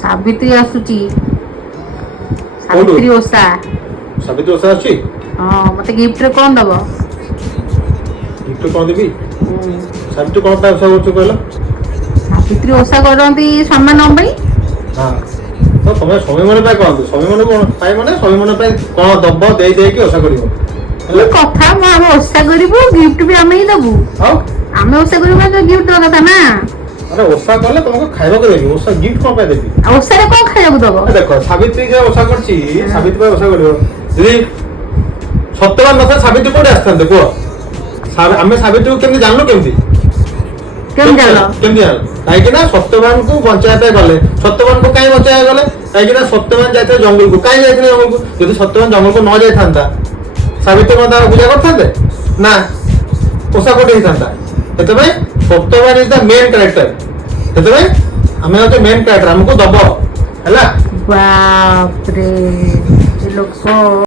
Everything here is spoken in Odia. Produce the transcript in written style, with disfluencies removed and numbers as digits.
ସାବିତ୍ରୀ ଆସୁଛି। ସାବିତ୍ରୀ ଓଷା। ସାବିତ୍ରୀ ଓଷା ଆସୁଛି। ହଁ ମତେ ଗିଫ୍ଟ ରେ କଣ ଦବ? ଗିଫ୍ଟ କଣ ଦେବି? ସାବିତ୍ରୀ କଣ ପାଇଁ ଓଷା କରୁଛୁ କହିଲ? ସାବିତ୍ରୀ ଓଷା କରନ୍ତି ସ୍ୱାମୀ ମାନଙ୍କ ପାଇଁ। ହଁ ତ ତମେ ସ୍ୱାମୀ ମାନଙ୍କ ପାଇଁ କରନ୍ତୁ। ସ୍ୱାମୀ ମାନଙ୍କୁ ପାଇଁ ମାନେ ସ୍ୱାମୀ ମାନଙ୍କ ପାଇଁ କଣ ଦବ ଦେଇକି ଓଷା କରିବ ହେଲା। କଥା ଆମେ ଓଷା କରିବୁ ଗିଫ୍ଟ ବି ଆମେ ହିଁ ଦବୁ। ଆଉ ଆମେ ଓଷା କରିବୁ ଗିଫ୍ଟ ଦବା କଥା ନା। ଆରେ ଓଷା କଲେ ତମକୁ ଖାଇବାକୁ ଦେବି। ଓଷା ଗିଫ୍ଟ କଣ ପାଇଁ ଦେବି? ଆଉ ଓଷାରେ କଣ ଖାଇବାକୁ ଦବ? ଦେଖ ସାବିତ୍ରୀ ଯେ ଓଷା କରିଛି, ସାବିତ୍ରୀ ପାଇଁ ଓଷା କରିବ। ଯଦି ସତ୍ୟବାନ ନଥାଏ ସାବିତ୍ରୀ କୋଉଠି ଆସିଥାନ୍ତେ କୁହ? ଆମେ ସାବିତ୍ରୀକୁ କେମିତି ଜାଣିଲୁ? କେମିତି ଜାଣିଲ? କାହିଁକି ନା ସତ୍ୟବାନଙ୍କୁ ବଞ୍ଚାଇବା ପାଇଁ ଗଲେ। ସତ୍ୟବାନଙ୍କୁ କାହିଁ ବଞ୍ଚାଇବା ଗଲେ? କାହିଁକି ନା ସତ୍ୟବାନ ଯାଇଥିଲେ ଜଙ୍ଗଲକୁ। କାହିଁ ଯାଇଥିଲେ ଜଙ୍ଗଲକୁ? ଯଦି ସତ୍ୟବାନ ଜଙ୍ଗଲକୁ ନ ଯାଇଥାନ୍ତା ସାବିତ୍ରୀ କଣ ତାର ପୂଜା କରିଥାନ୍ତେ ନା? ଓଷା କୋଉଠି ହେଇଥାନ୍ତା? ସେଥିପାଇଁ Satyaban is the main character. ସେଥିପାଇଁ ଆମେ ହচ্ছে ମେନ୍ କ୍ୟାରେକ୍ଟର। ଆମକୁ ଦବ ହେଲା। ବାପରେ ଲୋକ